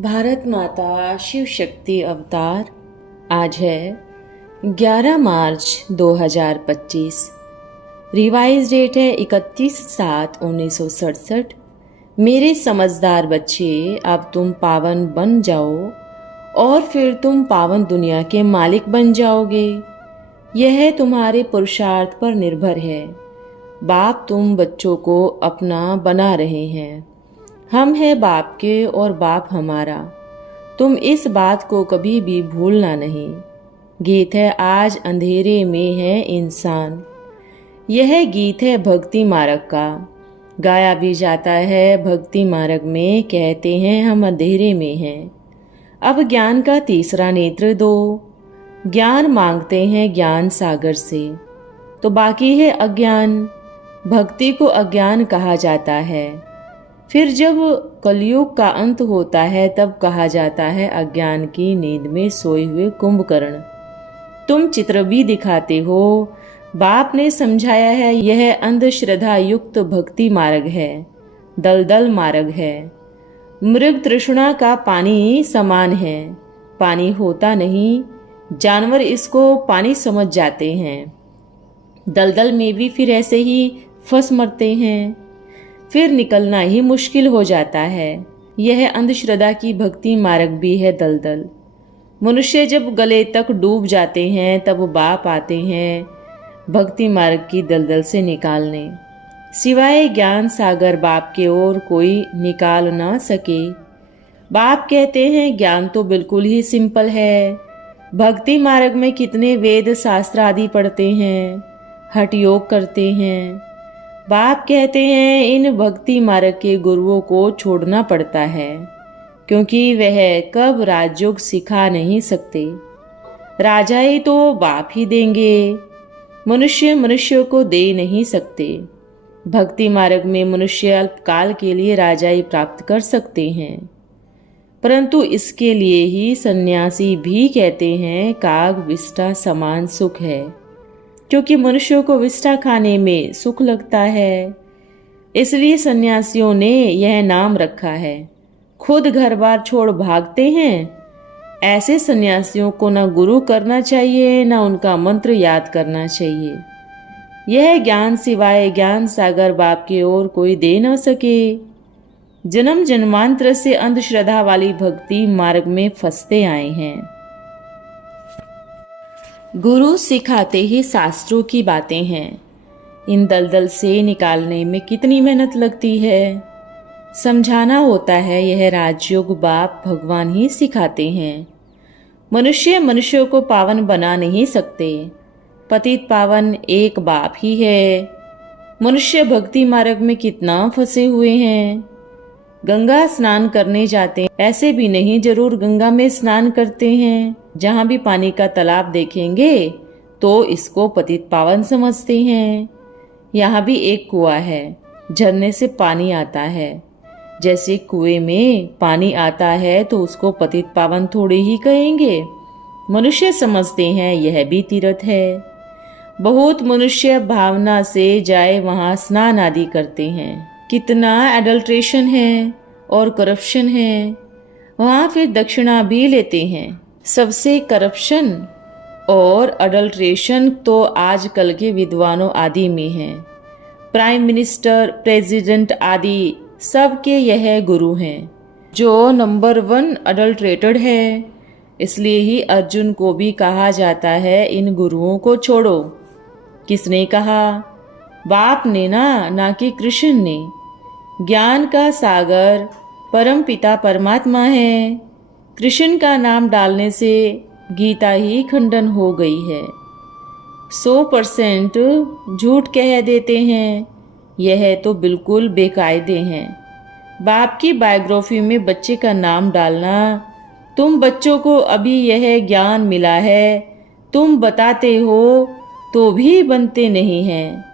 भारत माता शिव शक्ति अवतार। आज है 11 मार्च 2025। रिवाइज डेट है 31/7/1967। मेरे समझदार बच्चे, अब तुम पावन बन जाओ और फिर तुम पावन दुनिया के मालिक बन जाओगे। यह तुम्हारे पुरुषार्थ पर निर्भर है। बाप तुम बच्चों को अपना बना रहे हैं। हम हैं बाप के और बाप हमारा। तुम इस बात को कभी भी भूलना नहीं। गीत है आज अंधेरे में है इंसान। यह गीत है भक्ति मार्ग का। गाया भी जाता है भक्ति मार्ग में, कहते हैं हम अंधेरे में हैं। अब ज्ञान का तीसरा नेत्र दो। ज्ञान मांगते हैं ज्ञान सागर से, तो बाकी है अज्ञान। भक्ति को अज्ञान कहा जाता है। फिर जब कलयुग का अंत होता है तब कहा जाता है अज्ञान की नींद में सोए हुए कुंभकर्ण। तुम चित्र भी दिखाते हो। बाप ने समझाया है यह अंधश्रद्धा युक्त भक्ति मार्ग है, दलदल मार्ग है। मृग तृष्णा का पानी समान है। पानी होता नहीं, जानवर इसको पानी समझ जाते हैं। दलदल में भी फिर ऐसे ही फंस मरते हैं। फिर निकलना ही मुश्किल हो जाता है। यह अंधश्रद्धा की भक्ति मार्ग भी है दलदल। मनुष्य जब गले तक डूब जाते हैं तब बाप आते हैं भक्ति मार्ग की दलदल से निकालने। सिवाय ज्ञान सागर बाप के और कोई निकाल ना सके। बाप कहते हैं ज्ञान तो बिल्कुल ही सिंपल है। भक्ति मार्ग में कितने वेद शास्त्र आदि पढ़ते हैं, हठ योग करते हैं। बाप कहते हैं इन भक्ति मार्ग के गुरुओं को छोड़ना पड़ता है, क्योंकि वह कब राजयोग सिखा नहीं सकते। राजाई तो बाप ही देंगे, मनुष्य को दे नहीं सकते। भक्ति मार्ग में मनुष्य अल्पकाल के लिए राजाई प्राप्त कर सकते हैं, परंतु इसके लिए ही सन्यासी भी कहते हैं काग विष्ठा समान सुख है, क्योंकि मनुष्यों को विष्ठा खाने में सुख लगता है। इसलिए सन्यासियों ने यह नाम रखा है। खुद घर बार छोड़ भागते हैं। ऐसे सन्यासियों को ना गुरु करना चाहिए, ना उनका मंत्र याद करना चाहिए। यह ज्ञान सिवाय ज्ञान सागर बाप की ओर कोई दे न सके। जन्म जन्मांतर से अंधश्रद्धा वाली भक्ति मार्ग में फंसते आए हैं। गुरु सिखाते ही शास्त्रों की बातें हैं। इन दलदल से निकालने में कितनी मेहनत लगती है। समझाना होता है यह राजयोग बाप भगवान ही सिखाते हैं। मनुष्यों को पावन बना नहीं सकते। पतित पावन एक बाप ही है। मनुष्य भक्ति मार्ग में कितना फंसे हुए हैं। गंगा स्नान करने जाते हैं, ऐसे भी नहीं जरूर गंगा में स्नान करते हैं। जहां भी पानी का तालाब देखेंगे तो इसको पतित पावन समझते हैं। यहाँ भी एक कुआं है, झरने से पानी आता है। जैसे कुएं में पानी आता है तो उसको पतित पावन थोड़ी ही कहेंगे। मनुष्य समझते हैं यह भी तीर्थ है। बहुत मनुष्य भावना से जाए वहां स्नान आदि करते हैं। कितना एडल्ट्रेशन है और करप्शन है। वहां फिर दक्षिणा भी लेते हैं। सबसे करप्शन और अडल्ट्रेशन तो आजकल के विद्वानों आदि में है। प्राइम मिनिस्टर, प्रेसिडेंट आदि सबके यह गुरु हैं, जो नंबर 1 अडल्ट्रेटेड है। इसलिए ही अर्जुन को भी कहा जाता है इन गुरुओं को छोड़ो। किसने कहा? बाप ने ना कि कृष्ण ने। ज्ञान का सागर परम पिता परमात्मा है। कृष्ण का नाम डालने से गीता ही खंडन हो गई है। 100% झूठ कह देते हैं। यह तो बिल्कुल बेकायदे हैं। बाप की बायोग्राफी में बच्चे का नाम डालना। तुम बच्चों को अभी यह ज्ञान मिला है, तुम बताते हो तो भी बनते नहीं हैं।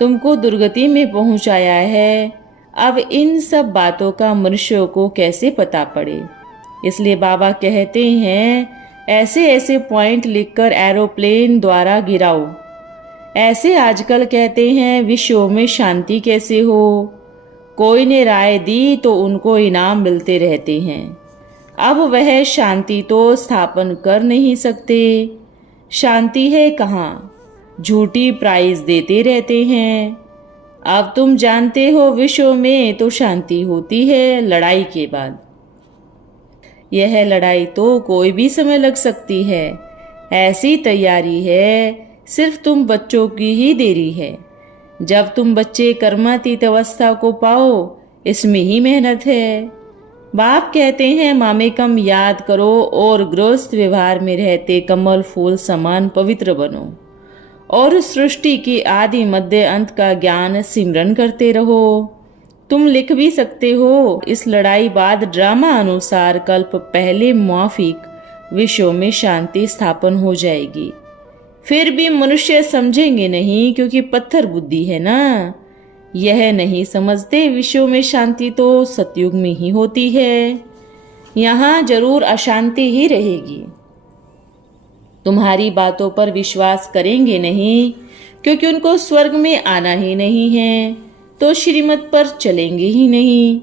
तुमको दुर्गति में पहुंचाया है। अब इन सब बातों का मनुष्यों को कैसे पता पड़े। इसलिए बाबा कहते हैं ऐसे ऐसे पॉइंट लिखकर एरोप्लेन द्वारा गिराओ। ऐसे आजकल कहते हैं विश्व में शांति कैसे हो, कोई ने राय दी तो उनको इनाम मिलते रहते हैं। अब वह शांति तो स्थापन कर नहीं सकते। शांति है कहाँ, झूठी प्राइज देते रहते हैं। अब तुम जानते हो विश्व में तो शांति होती है लड़ाई के बाद। यह लड़ाई तो कोई भी समय लग सकती है, ऐसी तैयारी है, सिर्फ तुम बच्चों की ही देरी है। जब तुम बच्चे कर्मातीत अवस्था को पाओ, इसमें ही मेहनत है। बाप कहते हैं मामेकम याद करो और गृहस्थ व्यवहार में रहते कमल फूल समान पवित्र बनो और सृष्टि की आदि मध्य अंत का ज्ञान सिमरन करते रहो। तुम लिख भी सकते हो, इस लड़ाई बाद ड्रामा अनुसार कल्प पहले माफिक विश्व में शांति स्थापन हो जाएगी। फिर भी मनुष्य समझेंगे नहीं, क्योंकि पत्थर बुद्धि है ना। यह नहीं समझते विश्व में शांति तो सतयुग में ही होती है, यहाँ जरूर अशांति ही रहेगी। तुम्हारी बातों पर विश्वास करेंगे नहीं, क्योंकि उनको स्वर्ग में आना ही नहीं है, तो श्रीमत पर चलेंगे ही नहीं।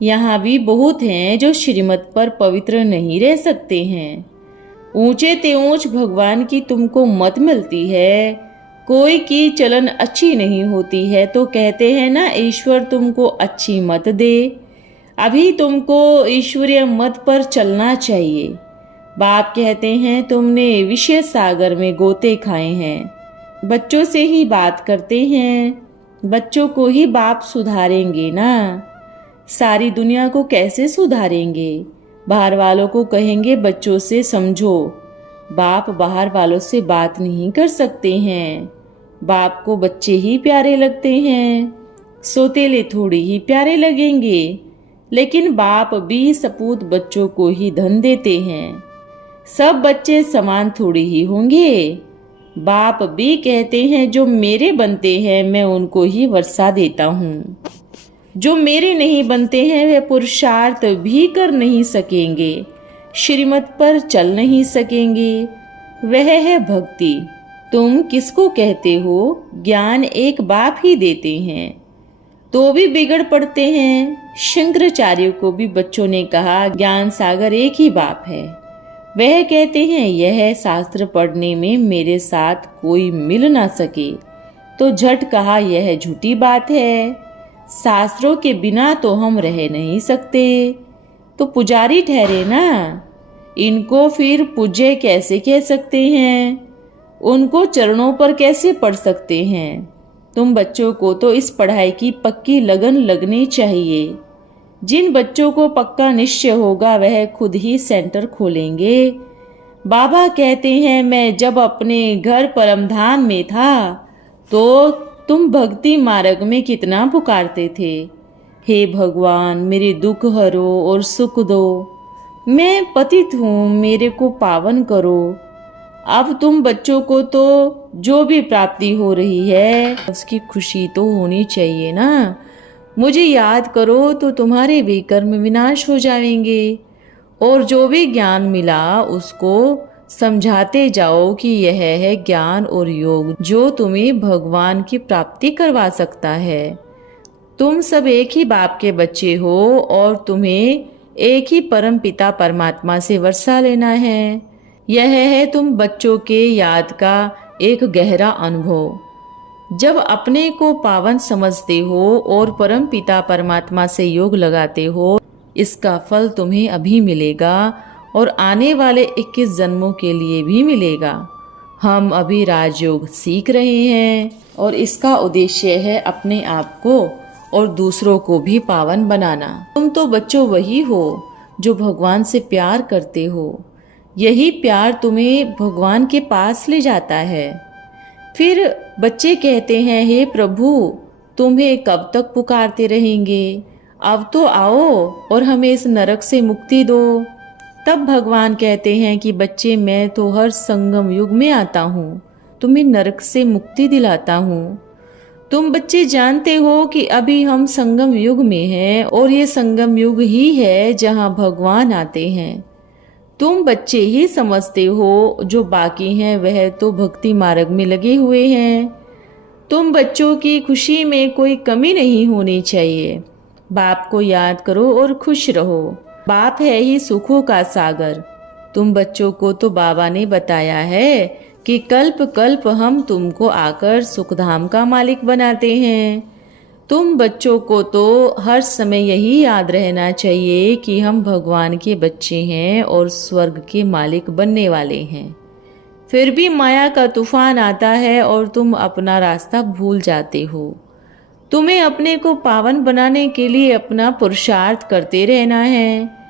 यहाँ भी बहुत हैं जो श्रीमत पर पवित्र नहीं रह सकते हैं। ऊंचे ते ऊंच भगवान की तुमको मत मिलती है, कोई की चलन अच्छी नहीं होती है तो कहते हैं ना ईश्वर तुमको अच्छी मत दे। अभी तुमको ईश्वरीय मत पर चलना चाहिए। बाप कहते हैं तुमने विषय सागर में गोते खाए हैं। बच्चों से ही बात करते हैं, बच्चों को ही बाप सुधारेंगे ना। सारी दुनिया को कैसे सुधारेंगे? बाहर वालों को कहेंगे बच्चों से समझो। बाप बाहर वालों से बात नहीं कर सकते हैं। बाप को बच्चे ही प्यारे लगते हैं, सोतेले थोड़ी ही प्यारे लगेंगे। लेकिन बाप भी सपूत बच्चों को ही धन देते हैं। सब बच्चे समान थोड़ी ही होंगे। बाप भी कहते हैं जो मेरे बनते हैं मैं उनको ही वर्षा देता हूँ। जो मेरे नहीं बनते हैं वे पुरुषार्थ भी कर नहीं सकेंगे, श्रीमत पर चल नहीं सकेंगे। वह है भक्ति। तुम किसको कहते हो? ज्ञान एक बाप ही देते हैं तो भी बिगड़ पड़ते हैं। शंकराचार्य को भी बच्चों ने कहा ज्ञान सागर एक ही बाप है। वह कहते हैं यह शास्त्र पढ़ने में मेरे साथ कोई मिल ना सके तो झट कहा यह झूठी बात है। शास्त्रों के बिना तो हम रह नहीं सकते, तो पुजारी ठहरे ना। इनको फिर पूज्य कैसे कह सकते हैं? उनको चरणों पर कैसे पढ़ सकते हैं? तुम बच्चों को तो इस पढ़ाई की पक्की लगन लगनी चाहिए। जिन बच्चों को पक्का निश्चय होगा वह खुद ही सेंटर खोलेंगे। बाबा कहते हैं मैं जब अपने घर परमधाम में था तो तुम भक्ति मार्ग में कितना पुकारते थे, हे भगवान मेरे दुख हरो और सुख दो, मैं पतित हूँ मेरे को पावन करो। अब तुम बच्चों को तो जो भी प्राप्ति हो रही है उसकी खुशी तो होनी चाहिए ना। मुझे याद करो तो तुम्हारे भी कर्म विनाश हो जाएंगे। और जो भी ज्ञान मिला उसको समझाते जाओ कि यह है ज्ञान और योग जो तुम्हें भगवान की प्राप्ति करवा सकता है। तुम सब एक ही बाप के बच्चे हो और तुम्हें एक ही परम पिता परमात्मा से वर्षा लेना है। यह है तुम बच्चों के याद का एक गहरा अनुभव। जब अपने को पावन समझते हो और परम पिता परमात्मा से योग लगाते हो, इसका फल तुम्हें अभी मिलेगा और आने वाले 21 जन्मों के लिए भी मिलेगा। हम अभी राजयोग सीख रहे हैं और इसका उद्देश्य है अपने आप को और दूसरों को भी पावन बनाना। तुम तो बच्चों वही हो जो भगवान से प्यार करते हो। यही प्यार तुम्हें भगवान के पास ले जाता है। फिर बच्चे कहते हैं हे प्रभु तुम्हें कब तक पुकारते रहेंगे, अब तो आओ और हमें इस नरक से मुक्ति दो। तब भगवान कहते हैं कि बच्चे मैं तो हर संगम युग में आता हूँ, तुम्हें नरक से मुक्ति दिलाता हूँ। तुम बच्चे जानते हो कि अभी हम संगम युग में हैं और ये संगम युग ही है जहाँ भगवान आते हैं। तुम बच्चे ही समझते हो, जो बाकी हैं वह तो भक्ति मार्ग में लगे हुए हैं। तुम बच्चों की खुशी में कोई कमी नहीं होनी चाहिए। बाप को याद करो और खुश रहो। बाप है ही सुखों का सागर। तुम बच्चों को तो बाबा ने बताया है कि कल्प कल्प हम तुमको आकर सुखधाम का मालिक बनाते हैं। तुम बच्चों को तो हर समय यही याद रहना चाहिए कि हम भगवान के बच्चे हैं और स्वर्ग के मालिक बनने वाले हैं। फिर भी माया का तूफान आता है और तुम अपना रास्ता भूल जाते हो। तुम्हें अपने को पावन बनाने के लिए अपना पुरुषार्थ करते रहना है।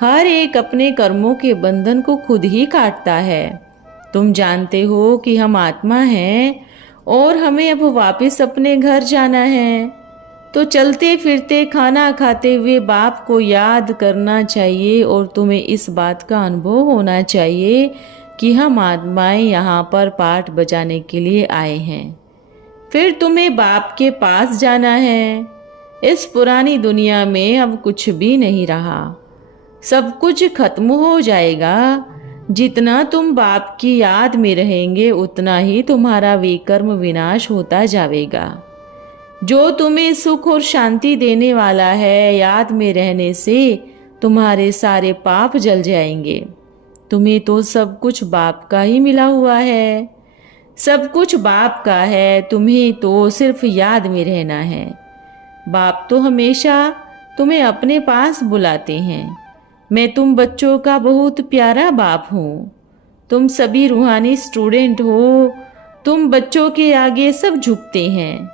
हर एक अपने कर्मों के बंधन को खुद ही काटता है। तुम जानते हो कि हम आत्मा हैं और हमें अब वापस अपने घर जाना है। तो चलते फिरते खाना खाते हुए बाप को याद करना चाहिए और तुम्हें इस बात का अनुभव होना चाहिए कि हम आत्माएं यहाँ पर पाठ बजाने के लिए आए हैं। फिर तुम्हें बाप के पास जाना है। इस पुरानी दुनिया में अब कुछ भी नहीं रहा, सब कुछ खत्म हो जाएगा। जितना तुम बाप की याद में रहेंगे उतना ही तुम्हारा विकर्म विनाश होता जाएगा। जो तुम्हें सुख और शांति देने वाला है, याद में रहने से तुम्हारे सारे पाप जल जाएंगे। तुम्हें तो सब कुछ बाप का ही मिला हुआ है, सब कुछ बाप का है। तुम्हें तो सिर्फ याद में रहना है। बाप तो हमेशा तुम्हें अपने पास बुलाते हैं। मैं तुम बच्चों का बहुत प्यारा बाप हूँ। तुम सभी रूहानी स्टूडेंट हो। तुम बच्चों के आगे सब झुकते हैं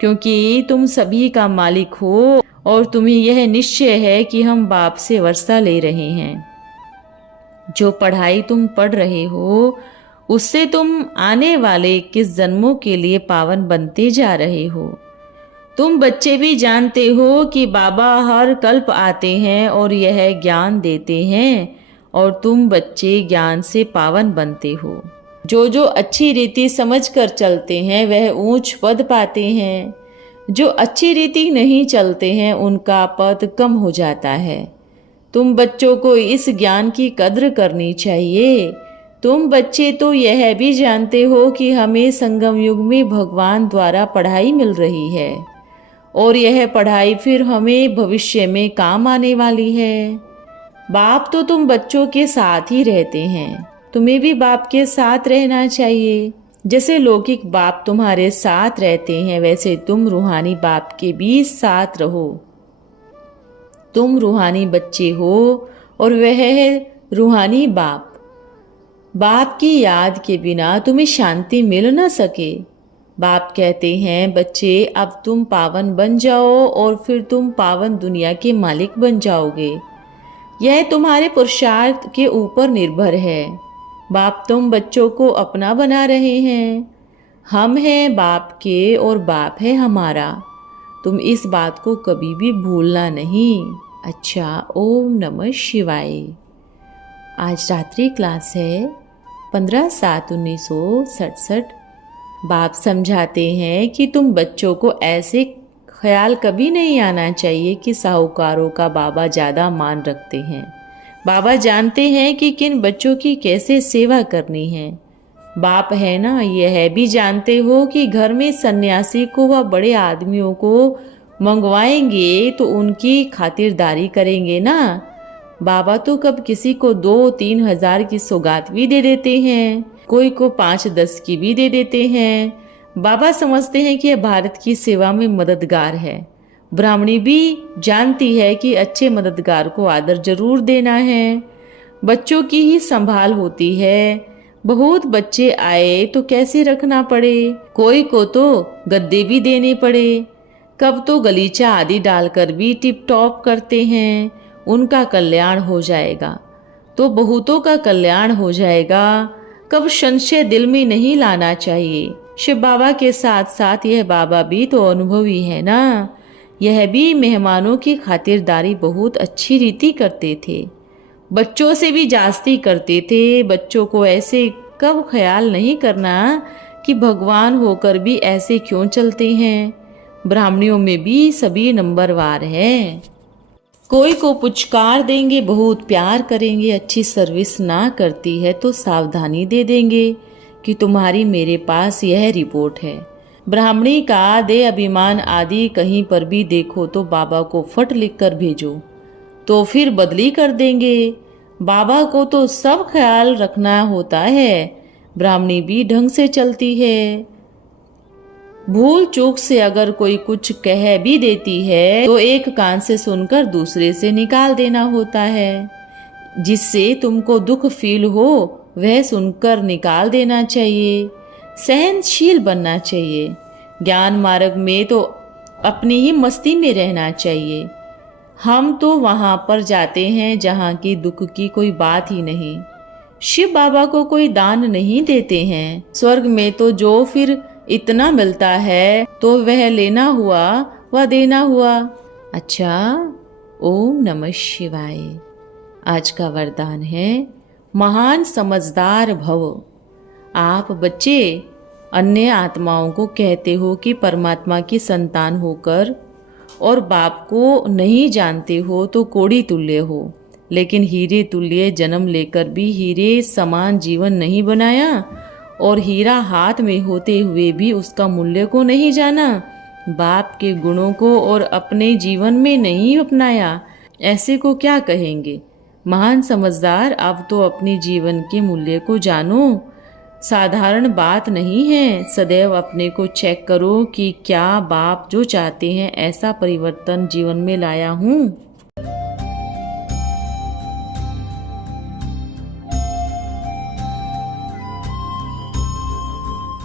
क्योंकि तुम सभी का मालिक हो और तुम्हें यह निश्चय है कि हम बाप से वर्षा ले रहे हैं। जो पढ़ाई तुम पढ़ रहे हो उससे तुम आने वाले 21 जन्मों के लिए पावन बनते जा रहे हो। तुम बच्चे भी जानते हो कि बाबा हर कल्प आते हैं और यह ज्ञान देते हैं और तुम बच्चे ज्ञान से पावन बनते हो। जो अच्छी रीति समझकर चलते हैं वह ऊंच पद पाते हैं। जो अच्छी रीति नहीं चलते हैं उनका पद कम हो जाता है। तुम बच्चों को इस ज्ञान की कद्र करनी चाहिए। तुम बच्चे तो यह भी जानते हो कि हमें संगम युग में भगवान द्वारा पढ़ाई मिल रही है और यह पढ़ाई फिर हमें भविष्य में काम आने वाली है। बाप तो तुम बच्चों के साथ ही रहते हैं। तुम्हें भी बाप के साथ रहना चाहिए। जैसे लौकिक बाप तुम्हारे साथ रहते हैं वैसे तुम रूहानी बाप के भी साथ रहो। तुम रूहानी बच्चे हो और वह है रूहानी बाप। बाप की याद के बिना तुम्हें शांति मिल न सके। बाप कहते हैं बच्चे अब तुम पावन बन जाओ और फिर तुम पावन दुनिया के मालिक बन जाओगे। यह तुम्हारे पुरुषार्थ के ऊपर निर्भर है। बाप तुम बच्चों को अपना बना रहे हैं। हम हैं बाप के और बाप है हमारा। तुम इस बात को कभी भी भूलना नहीं। अच्छा, ओम नमः शिवाय। आज रात्रि क्लास है 15/7/1967। बाप समझाते हैं कि तुम बच्चों को ऐसे ख्याल कभी नहीं आना चाहिए कि साहूकारों का बाबा ज़्यादा मान रखते हैं। बाबा जानते हैं कि किन बच्चों की कैसे सेवा करनी है। बाप है ना, यह भी जानते हो कि घर में सन्यासी को व बड़े आदमियों को मंगवाएंगे तो उनकी खातिरदारी करेंगे ना। बाबा तो कब किसी को 2-3 हज़ार की सौगात भी दे देते हैं, कोई को 5-10 की भी दे देते हैं। बाबा समझते हैं कि यह भारत की सेवा में मददगार है। ब्राह्मणी भी जानती है कि अच्छे मददगार को आदर जरूर देना है। बच्चों की ही संभाल होती है। बहुत बच्चे आए तो कैसे रखना पड़े, कोई को तो गद्दे भी देने पड़े, कब तो गलीचा आदि डालकर भी टिप टॉप करते हैं। उनका कल्याण हो जाएगा तो बहुतों का कल्याण हो जाएगा। कब संशय दिल में नहीं लाना चाहिए। शिव बाबा के साथ साथ यह बाबा भी तो अनुभवी है ना। यह भी मेहमानों की खातिरदारी बहुत अच्छी रीति करते थे। बच्चों से भी जास्ती करते थे। बच्चों को ऐसे कब ख्याल नहीं करना कि भगवान होकर भी ऐसे क्यों चलते हैं। ब्राह्मणियों में भी सभी नंबरवार हैं। कोई को पुचकार देंगे, बहुत प्यार करेंगे, अच्छी सर्विस ना करती है तो सावधानी दे देंगे कि तुम्हारी मेरे पास यह रिपोर्ट है। ब्राह्मणी का दे अभिमान आदि कहीं पर भी देखो तो बाबा को फट लिख कर भेजो, तो फिर बदली कर देंगे। बाबा को तो सब ख्याल रखना होता है। ब्राह्मणी भी ढंग से चलती है। भूल चूक से अगर कोई कुछ कह भी देती है तो एक कान से सुनकर दूसरे से निकाल देना होता है। जिससे तुमको दुख फील हो वह सुनकर निकाल देना चाहिए। सहनशील बनना चाहिए। ज्ञान मार्ग में तो अपनी ही मस्ती में रहना चाहिए। हम तो वहां पर जाते हैं जहां की दुख की कोई बात ही नहीं। शिव बाबा को कोई दान नहीं देते हैं। स्वर्ग में तो जो फिर इतना मिलता है तो वह लेना हुआ व देना हुआ। अच्छा, ओम नमः शिवाय। आज का वरदान है महान समझदार भव। आप बच्चे अन्य आत्माओं को कहते हो कि परमात्मा की संतान होकर और बाप को नहीं जानते हो तो कोड़ी तुल्य हो, लेकिन हीरे तुल्य जन्म लेकर भी हीरे समान जीवन नहीं बनाया और हीरा हाथ में होते हुए भी उसका मूल्य को नहीं जाना, बाप के गुणों को और अपने जीवन में नहीं अपनाया। ऐसे को क्या कहेंगे? महान समझदार, अब तो अपने जीवन के मूल्य को जानो। साधारण बात नहीं है। सदैव अपने को चेक करो कि क्या बाप जो चाहते हैं ऐसा परिवर्तन जीवन में लाया हूँ।